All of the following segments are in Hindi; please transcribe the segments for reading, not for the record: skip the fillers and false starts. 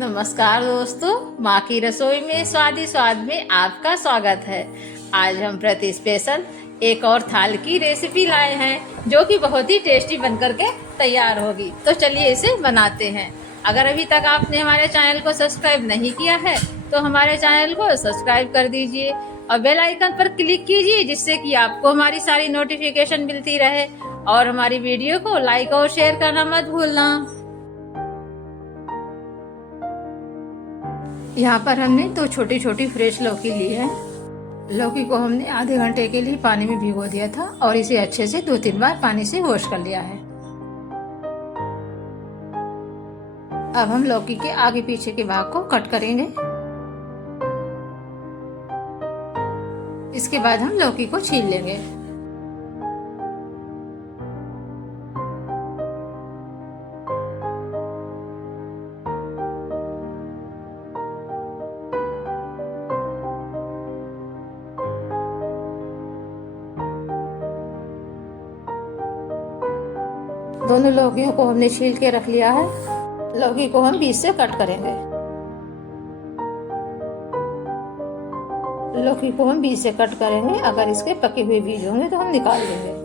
नमस्कार दोस्तों, माँ की रसोई में स्वाद में आपका स्वागत है। आज हम प्रति स्पेशल एक और थाल की रेसिपी लाए हैं जो कि बहुत ही टेस्टी बनकर के तैयार होगी। तो चलिए इसे बनाते हैं। अगर अभी तक आपने हमारे चैनल को सब्सक्राइब नहीं किया है तो हमारे चैनल को सब्सक्राइब कर दीजिए और बेल आइकन पर क्लिक कीजिए, जिससे कि आपको हमारी सारी नोटिफिकेशन मिलती रहे। और हमारी वीडियो को लाइक और शेयर करना मत भूलना। यहाँ पर हमने दो छोटी छोटी फ्रेश लौकी ली है। लौकी को हमने आधे घंटे के लिए पानी में भिगो दिया था और इसे अच्छे से 2-3 बार पानी से वॉश कर लिया है। अब हम लौकी के आगे पीछे के भाग को कट करेंगे। इसके बाद हम लौकी को छील लेंगे। दोनों लौकियों को हमने छील के रख लिया है। लौकी को हम बीच से कट करेंगे। लौकी को हम बीच से कट करेंगे। अगर इसके पके हुए बीज होंगे तो हम निकाल देंगे।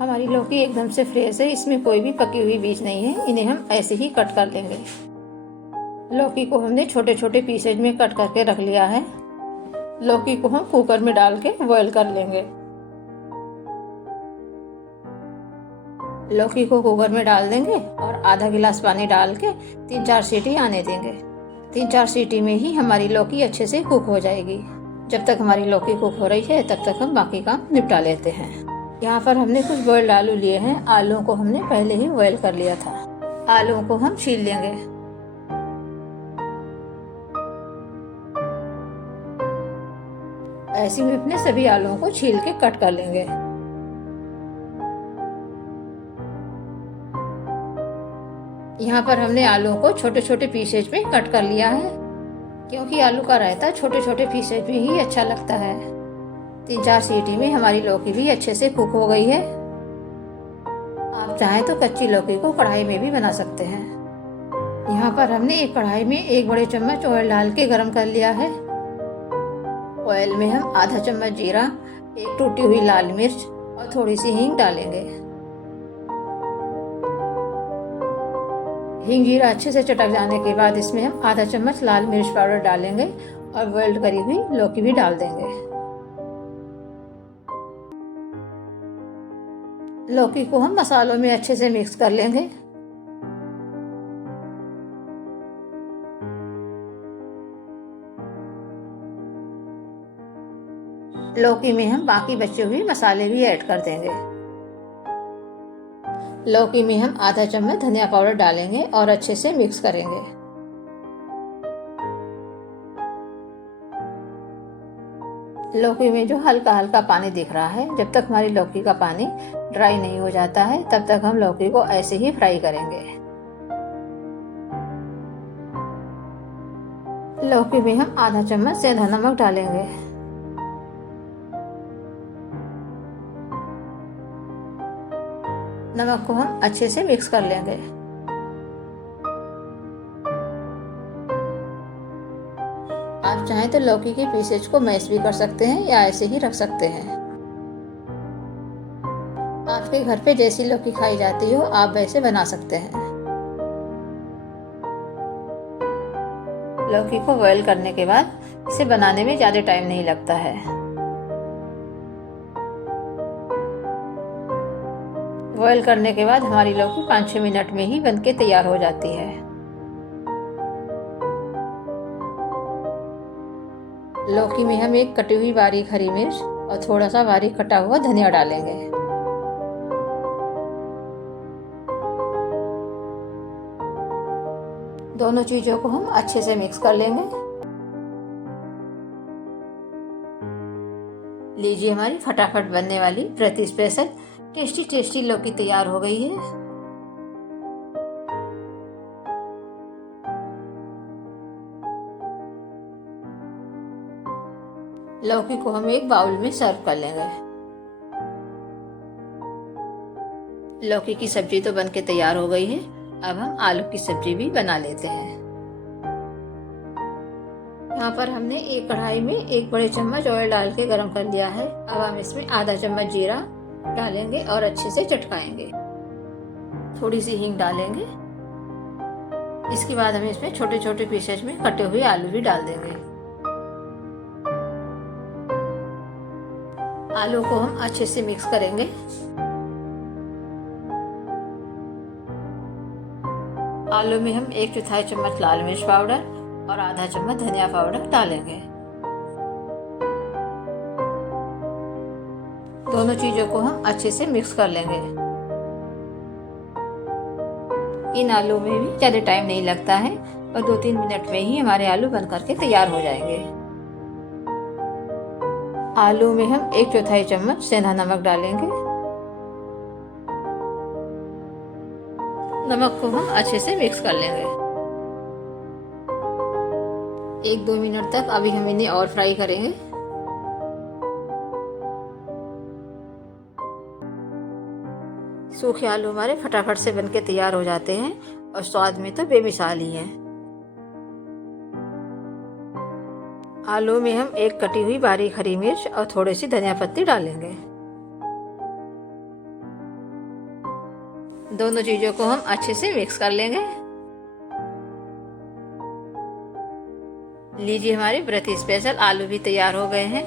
हमारी लौकी एकदम से फ्रेश है, इसमें कोई भी पकी हुई बीज नहीं है। इन्हें हम ऐसे ही कट कर लेंगे। लौकी को हमने छोटे छोटे पीसेज में कट करके रख लिया है। लौकी को हम कुकर में डाल के बॉईल कर लेंगे। लौकी को कुकर में डाल देंगे और आधा गिलास पानी डाल के 3-4 सीटी आने देंगे। 3-4 सीटी में ही हमारी लौकी अच्छे से कुक हो जाएगी। जब तक हमारी लौकी कुक हो रही है तब तक हम बाकी काम निपटा लेते हैं। यहाँ पर हमने कुछ बॉइल्ड आलू लिए हैं। आलूओं को हमने पहले ही बॉईल कर लिया था। आलूओं को हम छील लेंगे। ऐसे ही अपने सभी आलूओं को छील के कट कर लेंगे। यहाँ पर हमने आलूओं को छोटे छोटे पीसेज में कट कर लिया है, क्योंकि आलू का रायता छोटे छोटे पीसेज में ही अच्छा लगता है। 3-4 सीटी में हमारी लौकी भी अच्छे से कुक हो गई है। आप चाहें तो कच्ची लौकी को कढ़ाई में भी बना सकते हैं। यहाँ पर हमने एक कढ़ाई में 1 बड़े चम्मच ऑयल डाल के गरम कर लिया है। ऑयल में हम आधा चम्मच जीरा, 1 टूटी हुई लाल मिर्च और थोड़ी सी हींग डालेंगे। हींग जीरा अच्छे से चटक जाने के बाद इसमें हम आधा चम्मच लाल मिर्च पाउडर डालेंगे और बॉइल्ड करी हुई लौकी भी डाल देंगे। लौकी को हम मसालों में अच्छे से मिक्स कर लेंगे। लौकी में हम बाकी बचे हुए मसाले भी ऐड कर देंगे। लौकी में हम आधा चम्मच धनिया पाउडर डालेंगे और अच्छे से मिक्स करेंगे। लौकी में जो हल्का हल्का पानी दिख रहा है, जब तक हमारी लौकी का पानी ड्राई नहीं हो जाता है तब तक हम लौकी को ऐसे ही फ्राई करेंगे। लौकी में हम आधा चम्मच सेंधा नमक डालेंगे। नमक को हम अच्छे से मिक्स कर लेंगे। आप चाहें तो लौकी के पीसेज को मैश भी कर सकते हैं या ऐसे ही रख सकते हैं। आपके घर पे जैसी लौकी खाई जाती हो आप वैसे बना सकते हैं। लौकी को बॉईल करने के बाद इसे बनाने में ज़्यादा टाइम नहीं लगता है। बॉईल करने के बाद हमारी लौकी 5-6 मिनट में ही बनके तैयार हो जाती है। लौकी में हम 1 कटी हुई बारीक हरी मिर्च और थोड़ा सा बारीक कटा हुआ धनिया डालेंगे। दोनों चीजों को हम अच्छे से मिक्स कर लेंगे। लीजिए हमारी फटाफट बनने वाली प्रति स्पेशल टेस्टी टेस्टी लौकी तैयार हो गई है। लौकी को हम एक बाउल में सर्व कर लेंगे। लौकी की सब्जी तो बनके तैयार हो गई है। अब हम आलू की सब्जी भी बना लेते हैं। यहाँ पर हमने एक कढ़ाई में 1 बड़े चम्मच ऑयल डाल के गरम कर लिया है। अब हम इसमें आधा चम्मच जीरा डालेंगे और अच्छे से चटकाएंगे। थोड़ी सी हींग डालेंगे। इसके बाद हम इसमें छोटे छोटे पीसेज में कटे हुए आलू भी डाल देंगे। आलू को हम अच्छे से मिक्स करेंगे। आलू में हम 1/4 चम्मच लाल मिर्च पाउडर और आधा चम्मच धनिया पाउडर डालेंगे। दोनों चीजों को हम अच्छे से मिक्स कर लेंगे। इन आलू में भी ज्यादा टाइम नहीं लगता है और 2-3 मिनट में ही हमारे आलू बन करके तैयार हो जाएंगे। आलू में हम 1/4 चम्मच सेंधा नमक डालेंगे। नमक को हम अच्छे से मिक्स कर लेंगे। 1-2 मिनट तक अभी हम इन्हें और फ्राई करेंगे। सूखे आलू हमारे फटाफट से बनके तैयार हो जाते हैं और स्वाद में तो बेमिसाल ही है। आलू में हम 1 कटी हुई बारीक हरी मिर्च और थोड़ी सी धनिया पत्ती डालेंगे। दोनों चीजों को हम अच्छे से मिक्स कर लेंगे। लीजिए, हमारे व्रत स्पेशल आलू भी तैयार हो गए हैं।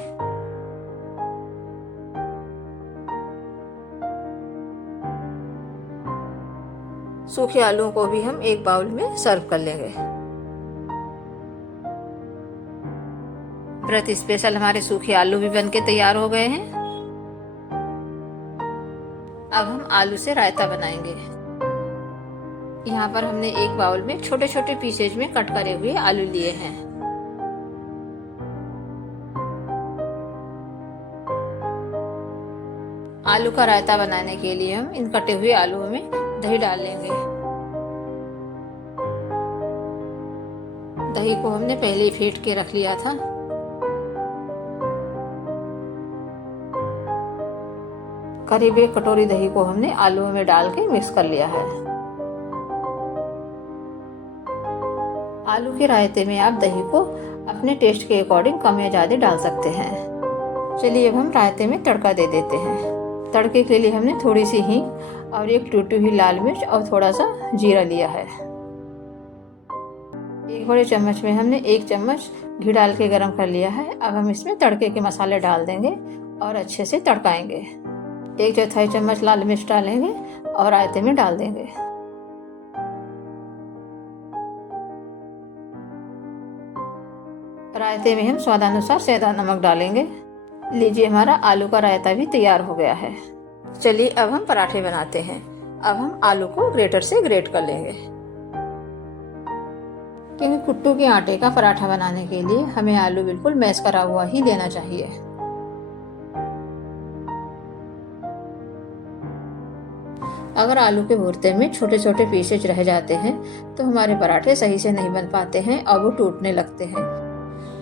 सूखे आलूओं को भी हम एक बाउल में सर्व कर लेंगे। व्रत स्पेशल हमारे सूखे आलू भी बनके तैयार हो गए हैं। अब हम आलू से रायता बनाएंगे। यहाँ पर हमने एक बाउल में छोटे छोटे पीसेज में कट करे हुए आलू लिए हैं। आलू का रायता बनाने के लिए हम इन कटे हुए आलूओं में दही डाल लेंगे। दही को हमने पहले ही फेंट के रख लिया था। करीब 1 कटोरी दही को हमने आलूओं में डाल के मिक्स कर लिया है। आलू के रायते में आप दही को अपने टेस्ट के अकॉर्डिंग कम या ज्यादा डाल सकते हैं। चलिए अब हम रायते में तड़का दे देते हैं। तड़के के लिए हमने थोड़ी सी हींग और 1 टूटी हुई लाल मिर्च और थोड़ा सा जीरा लिया है। 1 बड़े चम्मच में हमने 1 चम्मच घी डाल के गरम कर लिया है। अब हम इसमें तड़के के मसाले डाल देंगे और अच्छे से तड़काएंगे। 1/4 चम्मच लाल मिर्च डालेंगे और रायते में डाल देंगे। रायते में हम स्वादानुसार सेंधा नमक डालेंगे। लीजिए, हमारा आलू का रायता भी तैयार हो गया है। चलिए अब हम पराठे बनाते हैं। अब हम आलू को ग्रेटर से ग्रेट कर लेंगे, क्योंकि कुट्टू के आटे का पराठा बनाने के लिए हमें आलू बिल्कुल मैश करा हुआ ही लेना चाहिए। अगर आलू के भुर्ते में छोटे छोटे पीसेज रह जाते हैं तो हमारे पराठे सही से नहीं बन पाते हैं और वो टूटने लगते हैं।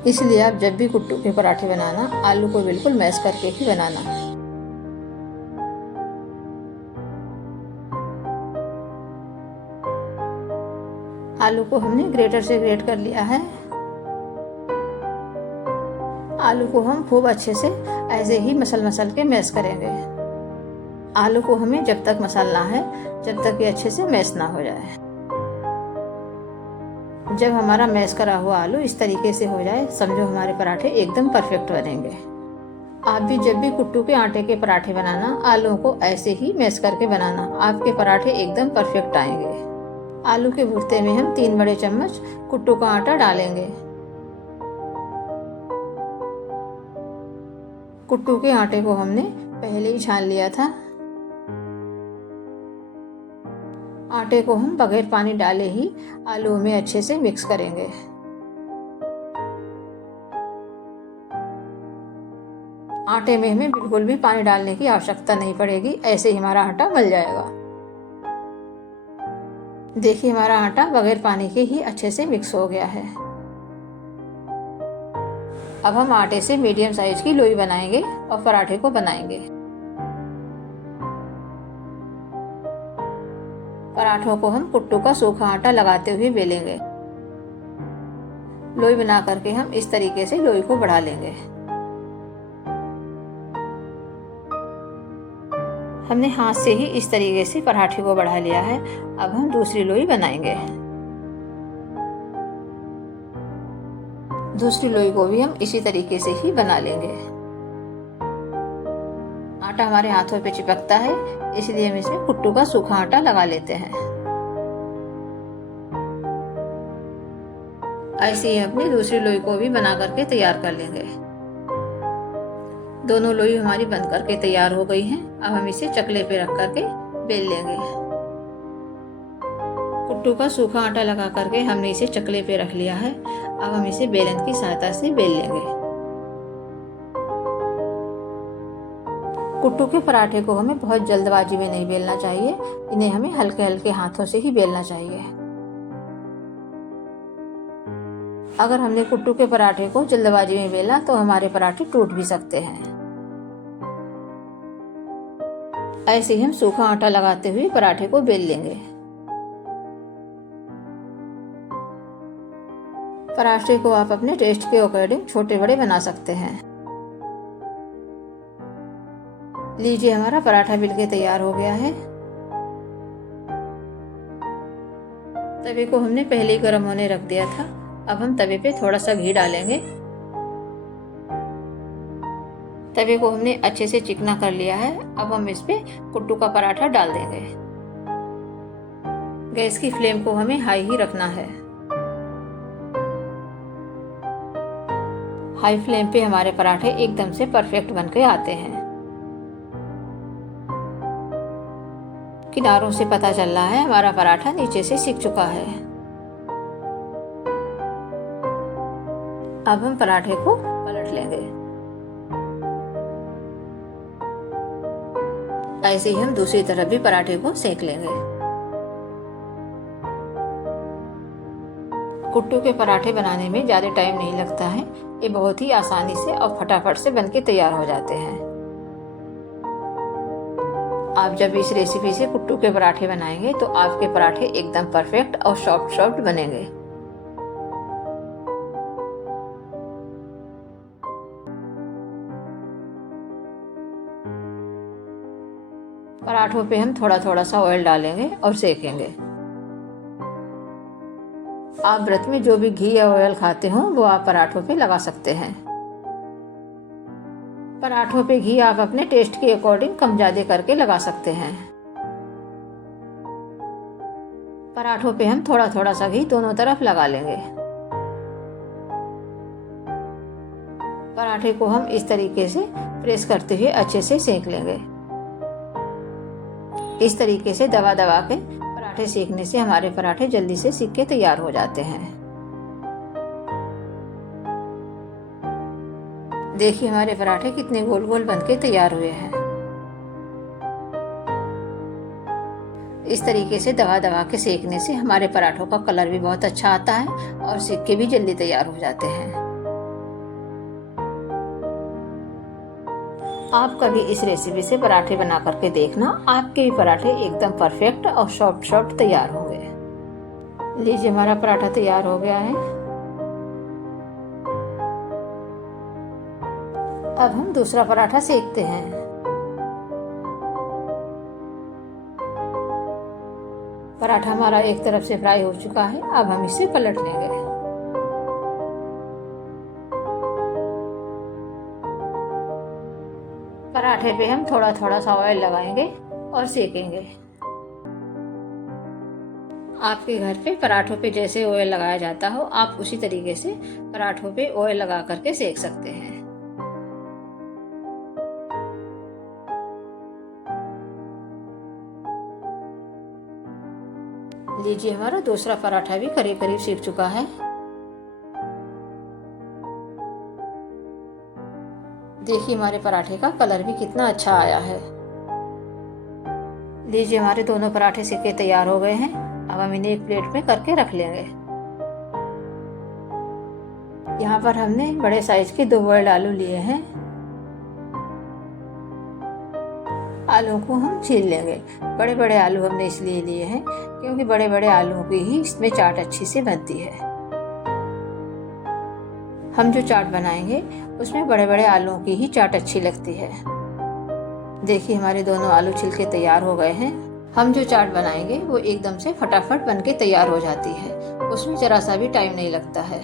इसलिए आप जब भी कुट्टू के पराठे बनाना, आलू को बिल्कुल मैश करके ही बनाना। आलू को हमने ग्रेटर से ग्रेट कर लिया है। आलू को हम खूब अच्छे से ऐसे ही मसल के मैश करेंगे। आलू को हमें जब तक मसलना है जब तक ये अच्छे से मैश ना हो जाए। जब हमारा मैश करा हुआ आलू इस तरीके से हो जाए, समझो हमारे पराठे एकदम परफेक्ट बनेंगे। आप भी जब भी कुट्टू के आटे के पराठे बनाना, आलूओं को ऐसे ही मैश करके बनाना, आपके पराठे एकदम परफेक्ट आएंगे। आलू के भुर्ते में हम 3 बड़े चम्मच कुट्टू का आटा डालेंगे। कुट्टू के आटे को हमने पहले ही छान लिया था। आटे को हम बगैर पानी डाले ही आलू में अच्छे से मिक्स करेंगे। आटे में हमें बिल्कुल भी पानी डालने की आवश्यकता नहीं पड़ेगी, ऐसे ही हमारा आटा मल जाएगा। देखिए हमारा आटा बगैर पानी के ही अच्छे से मिक्स हो गया है। अब हम आटे से मीडियम साइज की लोई बनाएंगे और पराठे को बनाएंगे। पराठों को हम कुट्टू का सूखा आटा लगाते हुए बेलेंगे। लोई बना करके हम इस तरीके से लोई को बढ़ा लेंगे। हमने हाथ से ही इस तरीके से पराठे को बढ़ा लिया है। अब हम दूसरी लोई बनाएंगे। दूसरी लोई को भी हम इसी तरीके से ही बना लेंगे। आटा हमारे हाथों पे चिपकता है, इसलिए हम इसमें कुट्टू का सूखा आटा लगा लेते हैं। ऐसे ही अपनी दूसरी लोई को भी बना करके तैयार कर लेंगे। दोनों लोई हमारी बन करके तैयार हो गई हैं। अब हम इसे चकले पे रख करके बेल लेंगे। कुट्टू का सूखा आटा लगा करके हमने इसे चकले पे रख लिया है। अब हम इसे बेलन की सहायता से बेल लेंगे। कुट्टू के पराठे को हमें बहुत जल्दबाजी में नहीं बेलना चाहिए, इन्हें हमें हल्के हल्के हाथों से ही बेलना चाहिए। अगर हमने कुट्टू के पराठे को जल्दबाजी में बेला तो हमारे पराठे टूट भी सकते हैं। ऐसे ही हम सूखा आटा लगाते हुए पराठे को बेल लेंगे। पराठे को आप अपने टेस्ट के अकॉर्डिंग छोटे बड़े बना सकते हैं। लीजिए हमारा पराठा बिल के तैयार हो गया है। तवे को हमने पहले ही गर्म होने रख दिया था। अब हम तवे पे थोड़ा सा घी डालेंगे। तवे को हमने अच्छे से चिकना कर लिया है। अब हम इस पे कुट्टू का पराठा डाल देंगे। गैस की फ्लेम को हमें हाई ही रखना है। हाई फ्लेम पे हमारे पराठे एकदम से परफेक्ट बनके आते हैं। किनारों से पता चल रहा है हमारा पराठा नीचे से सिक चुका है। अब हम पराठे को पलट लेंगे। ऐसे ही हम दूसरी तरफ भी पराठे को सेक लेंगे। कुट्टू के पराठे बनाने में ज्यादा टाइम नहीं लगता है। ये बहुत ही आसानी से और फटाफट से बनके तैयार हो जाते हैं। आप जब इस रेसिपी से कुट्टू के पराठे बनाएंगे तो आपके पराठे एकदम परफेक्ट और सॉफ्ट सॉफ्ट बनेंगे। पराठों पे हम थोड़ा थोड़ा सा ऑयल डालेंगे और सेकेंगे। आप व्रत में जो भी घी या ऑयल खाते हो वो आप पराठों पे लगा सकते हैं। पराठों पे घी आप अपने टेस्ट के अकॉर्डिंग कम ज्यादा करके लगा सकते हैं। पराठों पे हम थोड़ा थोड़ा सा घी दोनों तरफ लगा लेंगे। पराठे को हम इस तरीके से प्रेस करते हुए अच्छे से सेक लेंगे। इस तरीके से दबा दबा के पराठे सेकने से हमारे पराठे जल्दी से सीख के तैयार हो जाते हैं। देखिए हमारे पराठे कितने गोल गोल बनके तैयार हुए हैं। इस तरीके से दबा दबा के सेकने से हमारे पराठों का कलर भी बहुत अच्छा आता है और सीख के भी जल्दी तैयार हो जाते हैं। आप कभी इस रेसिपी से पराठे बना करके देखना, आपके भी पराठे एकदम परफेक्ट और सॉफ्ट सॉफ्ट तैयार होंगे। लीजिए हमारा पराठा तैयार हो गया है। अब हम दूसरा पराठा सेकते हैं। पराठा हमारा एक तरफ से फ्राई हो चुका है। अब हम इसे पलट लेंगे। पराठे पे हम थोड़ा थोड़ा सा ऑयल लगाएंगे और सेकेंगे। आपके घर पे पराठों पे जैसे ऑयल लगाया जाता हो आप उसी तरीके से पराठों पे ऑयल लगा करके सेक सकते हैं। लीजिए हमारा दूसरा पराठा भी करीब करीब सीख चुका है। देखिए हमारे पराठे का कलर भी कितना अच्छा आया है। लीजिए हमारे दोनों पराठे सिक के तैयार हो गए हैं। अब हम इन्हें एक प्लेट में करके रख लेंगे। यहाँ पर हमने बड़े साइज के 2 बॉइल्ड आलू लिए हैं। आलू को हम छील लेंगे। बड़े बड़े आलू हमने इसलिए लिए हैं क्योंकि बड़े बड़े आलूओं की ही इसमें चाट अच्छी से बनती है। हम जो चाट बनाएंगे उसमें बड़े बड़े आलूओं की ही चाट अच्छी लगती है। देखिए हमारे दोनों आलू छिल के तैयार हो गए हैं। हम जो चाट बनाएंगे वो एकदम से फटाफट बन के तैयार हो जाती है, उसमें जरा सा भी टाइम नहीं लगता है।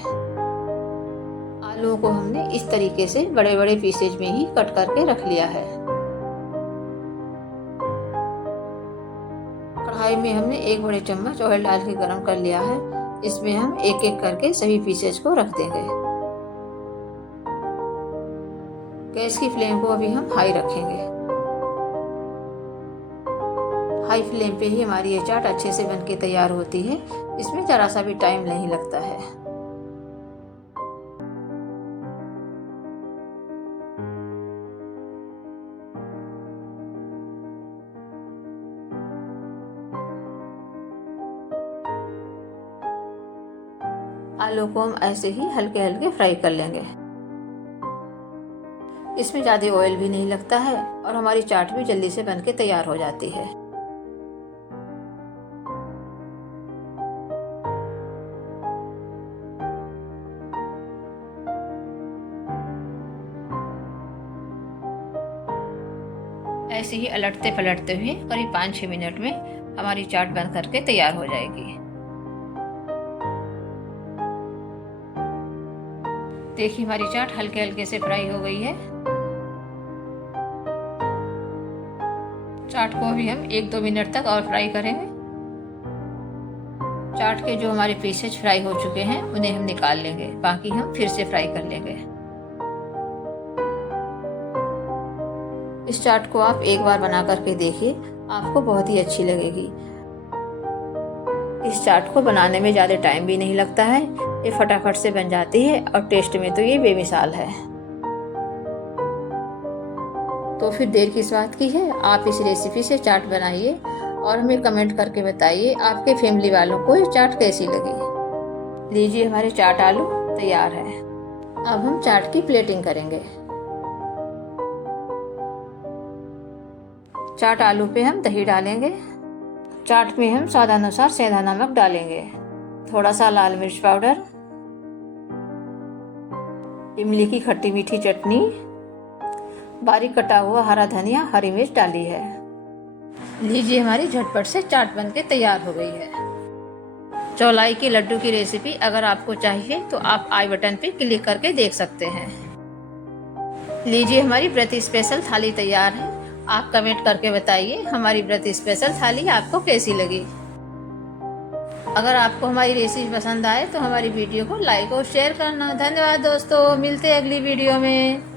आलूओं को हमने इस तरीके से बड़े बड़े पीसेज में ही कट करके रख लिया है। कढ़ाई में हमने 1 बड़े चम्मच ऑयल डाल के गरम कर लिया है। इसमें हम एक एक करके सभी पीसेज को रख देंगे। गैस की फ्लेम को अभी हम हाई रखेंगे। हाई फ्लेम पे ही हमारी ये चाट अच्छे से बनके तैयार होती है, इसमें जरा सा भी टाइम नहीं लगता है। आलू को हम ऐसे ही हल्के हल्के फ्राई कर लेंगे। इसमें ज़्यादा ऑयल भी नहीं लगता है और हमारी चाट भी जल्दी से बनके तैयार हो जाती है। ऐसे ही अलटते पलटते हुए करीब 5-6 मिनट में हमारी चाट बन करके तैयार हो जाएगी। देखिए हमारी चाट हल्के हल्के से फ्राई हो गई है। चाट को भी हम 1-2 मिनट तक और फ्राई करेंगे। चाट के जो हमारे पीसेज फ्राई हो चुके हैं उन्हें हम निकाल लेंगे, बाकी हम फिर से फ्राई कर लेंगे। इस चाट को आप एक बार बना करके देखिए, आपको बहुत ही अच्छी लगेगी। इस चाट को बनाने में ज़्यादा टाइम भी नहीं लगता है, ये फटाफट से बन जाती है और टेस्ट में तो ये बेमिसाल है। तो फिर देर किस बात की है, आप इस रेसिपी से चाट बनाइए और हमें कमेंट करके बताइए आपके फैमिली वालों को ये चाट कैसी लगी। लीजिए हमारे चाट आलू तैयार है। अब हम चाट की प्लेटिंग करेंगे। चाट आलू पे हम दही डालेंगे। चाट में हम स्वादानुसार सेंधा नमक डालेंगे, थोड़ा सा लाल मिर्च पाउडर, इमली की खट्टी मीठी चटनी, बारीक कटा हुआ हरा धनिया, हरी मिर्च डाली है। लीजिए हमारी झटपट से चाट बनके तैयार हो गई है। चौलाई के लड्डू की रेसिपी अगर आपको चाहिए तो आप आई बटन पे क्लिक करके देख सकते हैं। लीजिए हमारी व्रत स्पेशल थाली तैयार है। आप कमेंट करके बताइए हमारी व्रत स्पेशल थाली आपको कैसी लगी। अगर आपको हमारी रेसिपी पसंद आए तो हमारी वीडियो को लाइक और शेयर करना। धन्यवाद दोस्तों, मिलते हैं अगली वीडियो में।